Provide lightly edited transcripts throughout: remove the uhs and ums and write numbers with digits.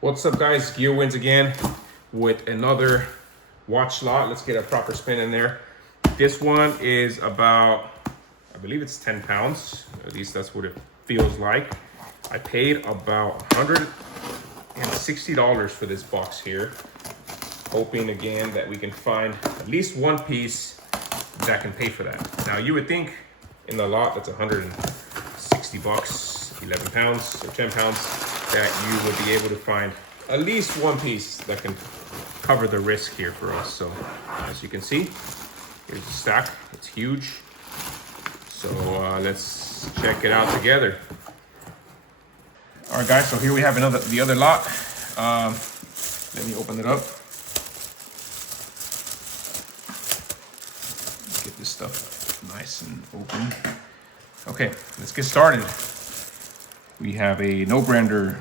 What's up, guys? Gear wins again with another watch lot. Let's get a proper spin in there. This one is about, I believe it's 10 pounds. At least that's what it feels like. I paid about $160 for this box here, hoping again that we can find at least one piece that can pay for that. Now you would think in the lot that's 160 bucks, 11 pounds or 10 pounds, that you would be able to find at least one piece that can cover the risk here for us. So as you can see, here's the stack. It's huge. So let's check it out together. All right, guys, so here we have the other lot. Let me open it up. Get this stuff nice and open. Okay, let's get started. We have a no-brander.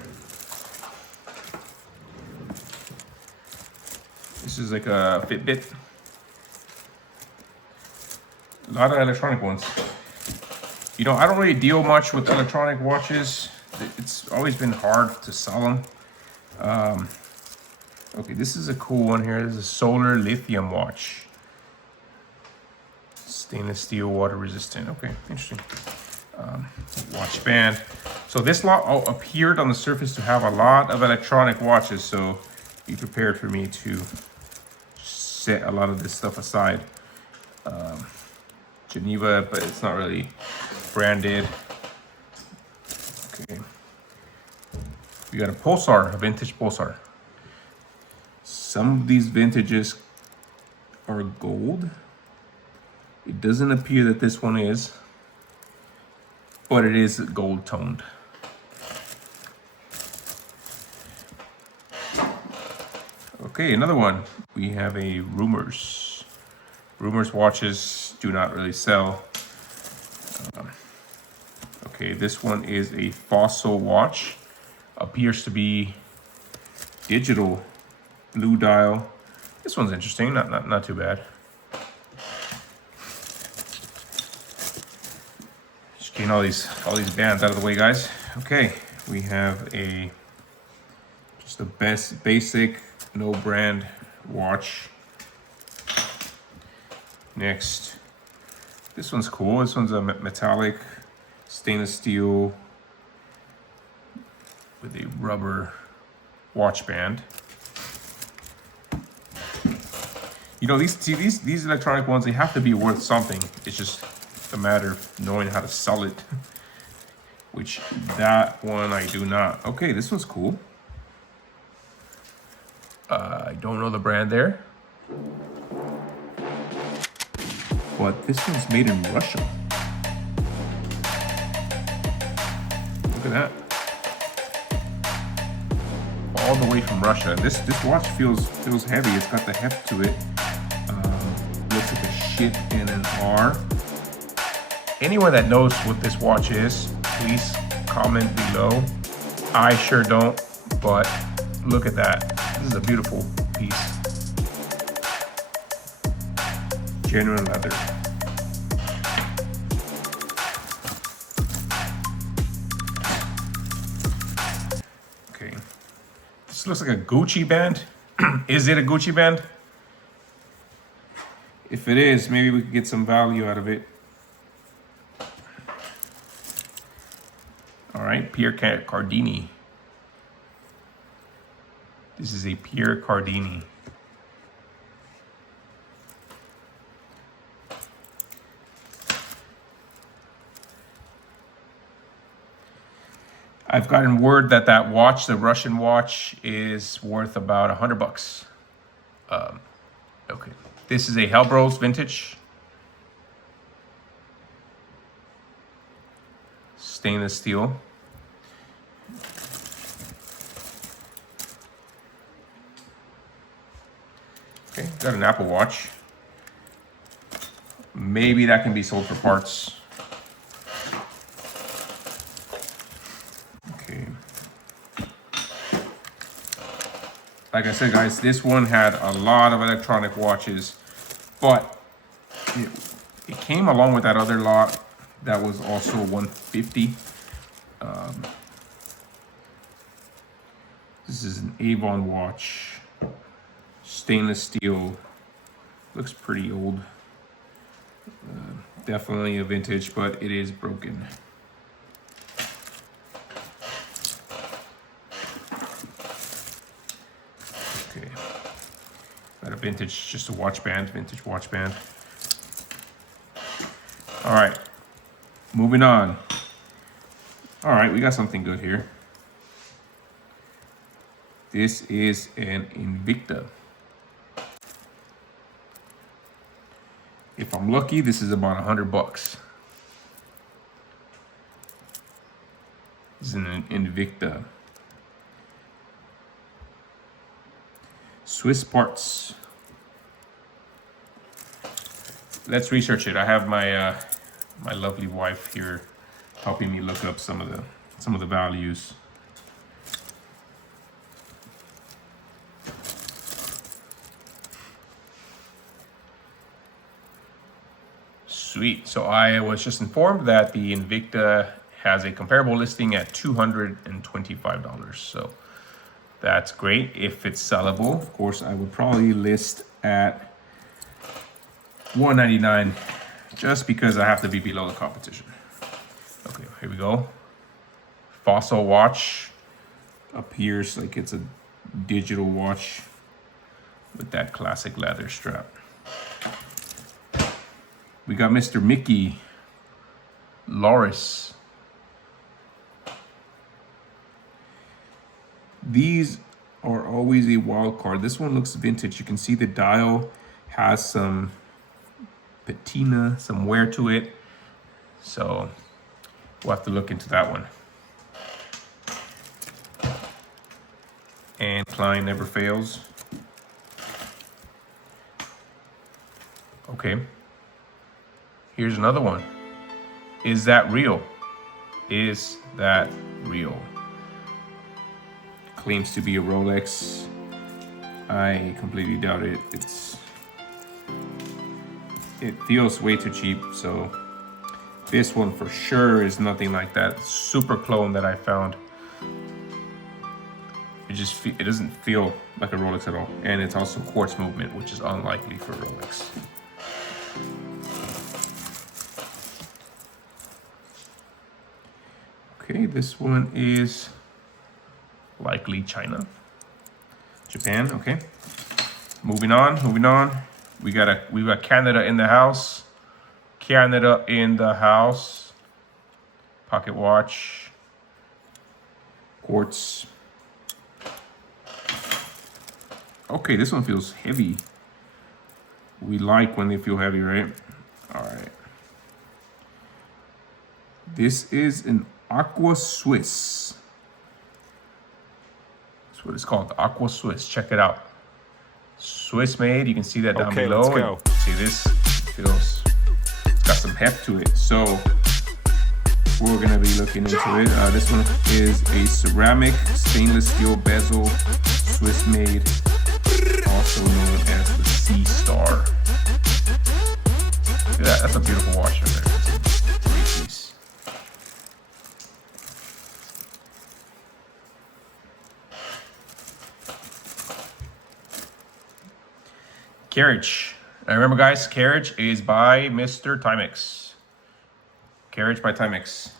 This is like a Fitbit. A lot of electronic ones. You know, I don't really deal much with electronic watches. It's always been hard to sell them. Okay, this is a cool one here. This is a solar lithium watch. Stainless steel, water resistant. Okay, interesting. Watch band. So this lot appeared on the surface to have a lot of electronic watches, so be prepared for me to set a lot of this stuff aside. Geneva, but it's not really branded. Okay. We got a Pulsar, a vintage Pulsar. Some of these vintages are gold. It doesn't appear that this one is, but it is gold toned. Okay, another one. We have a Rumors. Rumors watches do not really sell. Okay, this one is a Fossil watch. Appears to be digital, blue dial. This one's interesting, not too bad. Just getting all these bands out of the way, guys. Okay, we have just a basic no brand watch. Next, this one's cool. This one's a metallic stainless steel with a rubber watch band. You know, these electronic ones, they have to be worth something. It's just a matter of knowing how to sell it, which that one I do not. Okay, this one's cool. I don't know the brand there, but this one's made in Russia. Look at that. All the way from Russia. This watch feels heavy. It's got the heft to it. Looks like a shit and an R. Anyone that knows what this watch is, please comment below. I sure don't, but look at that. This is a beautiful piece. Genuine leather. Okay. This looks like a Gucci band. Is it a Gucci band? If it is, maybe we could get some value out of it. All right, Pierre Cardini. This is a Pierre Cardini. I've gotten word that watch, the Russian watch, is worth about 100 bucks. Okay, this is a Hellbros vintage. Stainless steel. Okay, got an Apple Watch. Maybe that can be sold for parts. Okay. Like I said, guys, this one had a lot of electronic watches, but it came along with that other lot that was also $150. This is an Avon watch, stainless steel. Looks pretty old. Definitely a vintage, but it is broken. Okay, got a vintage, just a watch band, vintage watch band. All right, moving on. All right, we got something good here. This is an Invicta. If I'm lucky, this is about $100. This is an Invicta. Swiss parts. Let's research it. I have my my lovely wife here helping me look up some of the values. Sweet. So I was just informed that the Invicta has a comparable listing at $225. So that's great if it's sellable. Of course, I would probably list at $199 just because I have to be below the competition. Okay, here we go. Fossil watch. Appears like it's a digital watch with that classic leather strap. We got Mr. Mickey Loris. These are always a wild card. This one looks vintage. You can see the dial has some patina, some wear to it. So we'll have to look into that one. And Klein never fails. Okay. Here's another one. Is that real? Is that real? Claims to be a Rolex. I completely doubt it. It feels way too cheap. So this one for sure is nothing like that super clone that I found. It doesn't feel like a Rolex at all. And it's also quartz movement, which is unlikely for Rolex. Okay, this one is likely China. Japan, okay. Moving on. We got Canada in the house. Canada in the house. Pocket watch. Quartz. Okay, this one feels heavy. We like when they feel heavy, right? All right. This is an Aqua Swiss. That's what it's called, Aqua Swiss. Check it out. Swiss made. You can see that down below. Let's go. See this? It's got some heft to it. So we're gonna be looking into it. This one is a ceramic stainless steel bezel, Swiss made, also known as the Sea Star. Look at that. That's a beautiful watch right there. Great piece. Carriage. Now remember, guys, Carriage is by Mr. Timex. Carriage by Timex.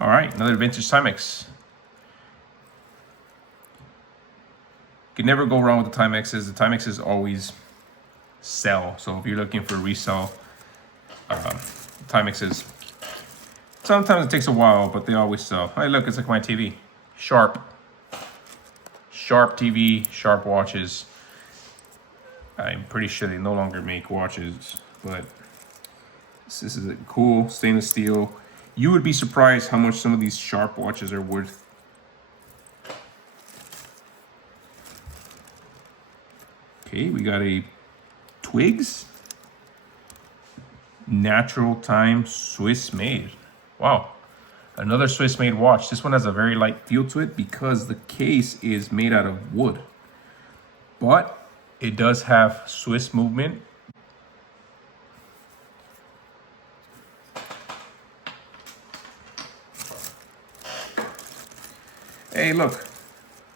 All right, another vintage Timex. Can never go wrong with the Timexes. The Timexes always sell. So if you're looking for resale, Timexes, sometimes it takes a while, but they always sell. Hey, look, it's like my TV. Sharp TV, Sharp watches. I'm pretty sure they no longer make watches, but this is a cool stainless steel. You would be surprised how much some of these Sharp watches are worth. Okay, we got a Twigs Natural Time Swiss made. Wow. Another Swiss made watch. This one has a very light feel to it because the case is made out of wood. But it does have Swiss movement. Hey, look,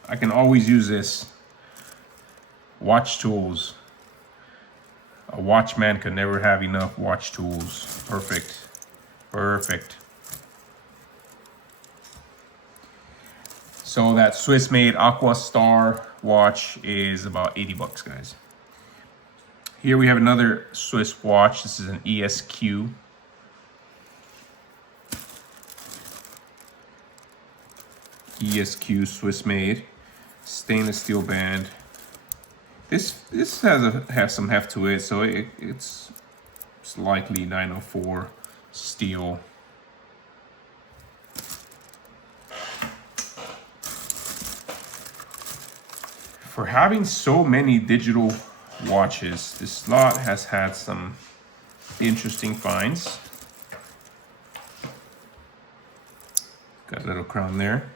I can always use this. Watch tools. A watchman could never have enough watch tools. Perfect. Perfect. So that Swiss made Aqua Star watch is about 80 bucks, guys. Here we have another Swiss watch. This is an ESQ. ESQ Swiss made. Stainless steel band. This has some heft to it, so it's likely 904 steel. For having so many digital watches, this lot has had some interesting finds. Got a little crown there.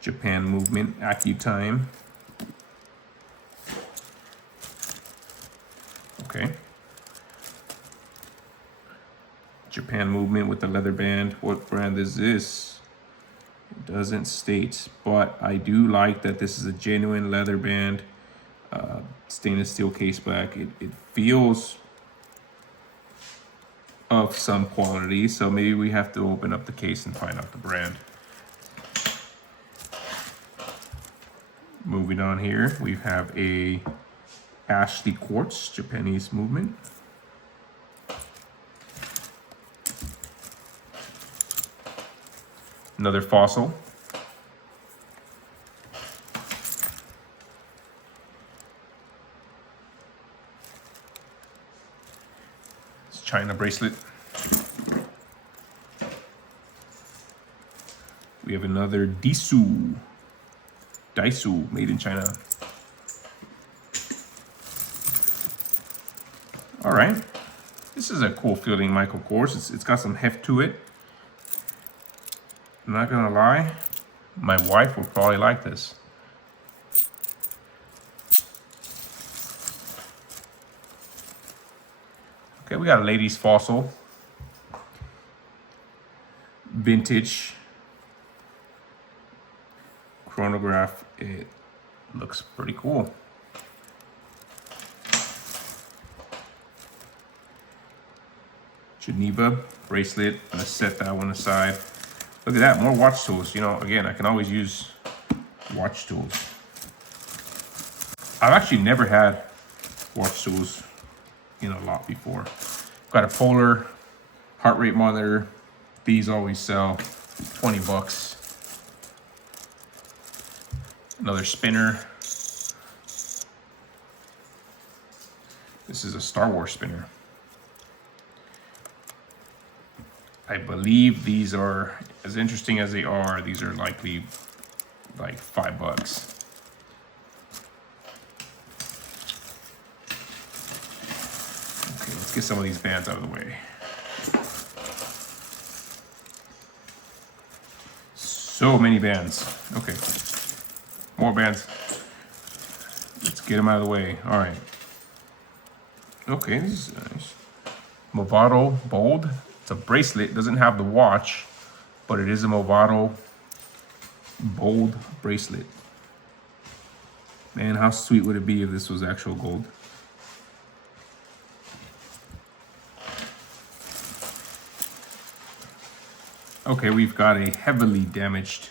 Japan movement, AccuTime. Okay. Japan movement with the leather band. What brand is this? It doesn't state, but I do like that this is a genuine leather band, stainless steel case back. It feels of some quality, so maybe we have to open up the case and find out the brand. Moving on here, we have a Ashley Quartz, Japanese movement. Another fossil. It's China bracelet. We have another Daisu, made in China. All right, this is a cool feeling Michael Kors. It's got some heft to it. I'm not gonna lie, my wife would probably like this. Okay, we got a ladies fossil. Vintage chronograph. It looks pretty cool. Geneva bracelet. I'm gonna set that one aside. Look at that, more watch tools. You know, again, I can always use watch tools. I've actually never had watch tools in a lot before. Got a Polar heart rate monitor. These always sell 20 bucks. Another spinner. This is a Star Wars spinner. I believe these are, as interesting as they are, these are likely like 5 bucks. Okay, let's get some of these bands out of the way. So many bands. Okay, more bands. Let's get them out of the way. All right. Okay, this is nice. Movado Bold. It's a bracelet. It doesn't have the watch, but it is a Movado Bold bracelet. Man, how sweet would it be if this was actual gold? Okay, we've got a heavily damaged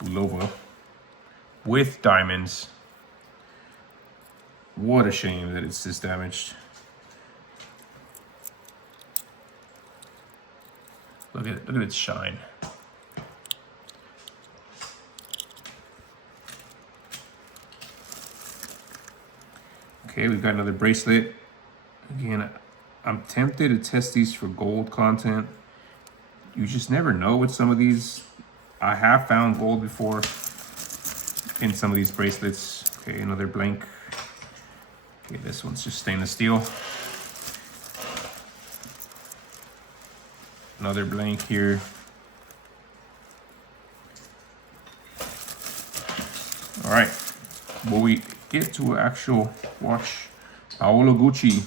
Bulova with diamonds. What a shame that it's this damaged. Look at its shine. Okay, we've got another bracelet. Again, I'm tempted to test these for gold content. You just never know with some of these. I have found gold before in some of these bracelets. Okay, another blank. Okay, this one's just stainless steel. Another blank here. All right, will we get to an actual watch? Paolo Gucci,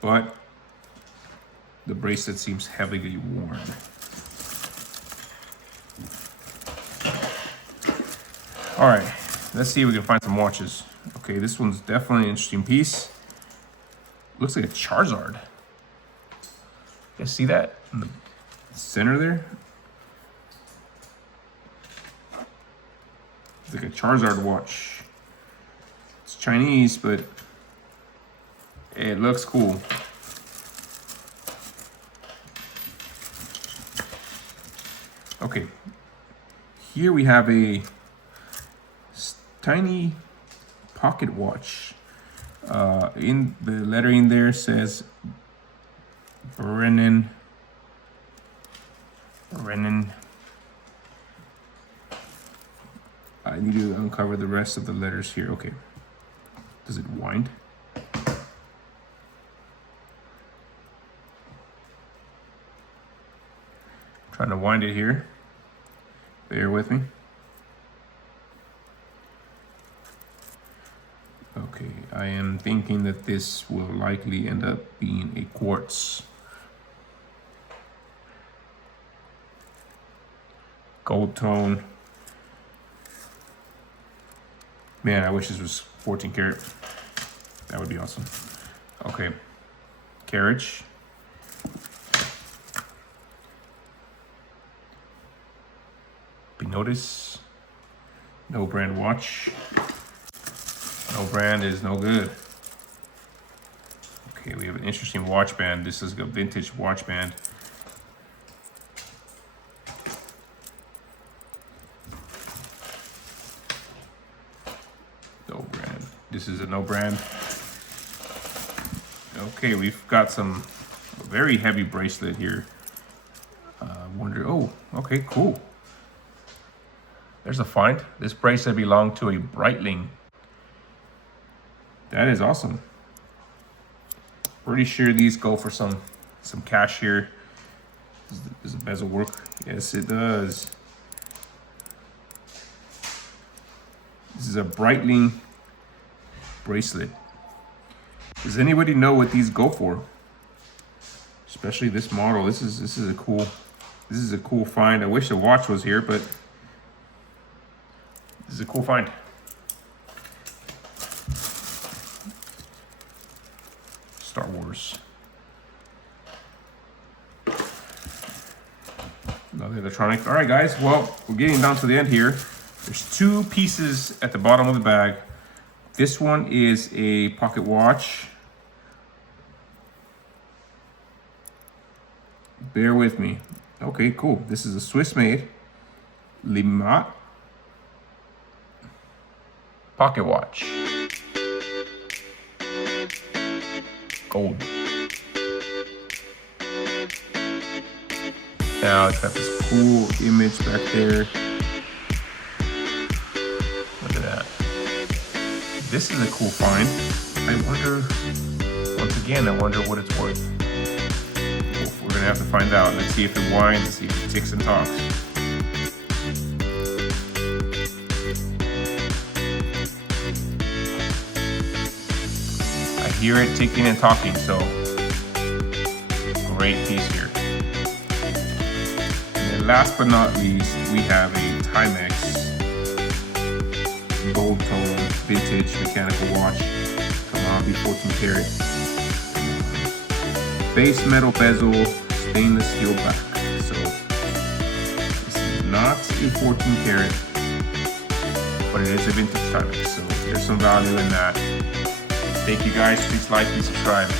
but the bracelet seems heavily worn. All right, let's see if we can find some watches. Okay, this one's definitely an interesting piece. Looks like a Charizard. You guys see that in the center there? It's like a Charizard watch. It's Chinese, but it looks cool. Okay, here we have a tiny pocket watch. In the lettering there says Brennan. I need to uncover the rest of the letters here. Okay. Does it wind? Trying to wind it here. Bear with me. Okay, I am thinking that this will likely end up being a quartz. Gold tone. Man, I wish this was 14 karat. That would be awesome. Okay, carriage. Be notice, no brand watch. No brand is no good. Okay, we have an interesting watch band. This is a vintage watch band. No brand. This is a no brand. Okay, we've got some very heavy bracelet here. Oh, okay, cool. There's a find. This bracelet belonged to a Breitling. That is awesome. Pretty sure these go for some cash here. Does the bezel work? Yes, it does. This is a Breitling bracelet. Does anybody know what these go for? Especially this model. This is a cool find. I wish the watch was here, but this is a cool find. Star Wars. Another electronic. All right, guys. Well, we're getting down to the end here. There's two pieces at the bottom of the bag. This one is a pocket watch. Bear with me. Okay, cool. This is a Swiss-made Limat pocket watch. Gold. Now it's got this cool image back there. Look at that. This is a cool find. I wonder, once again, I wonder what it's worth. We're gonna have to find out. Let's see if it whines, let's see if it ticks and talks. I hear it ticking and talking, so great piece here. And then last but not least, we have a Timex gold tone vintage mechanical watch. Come on, be 14 karat. Base metal bezel, stainless steel back. So this is not a 14 karat, but it is a vintage Timex. So there's some value in that. Thank you guys. Please like and subscribe.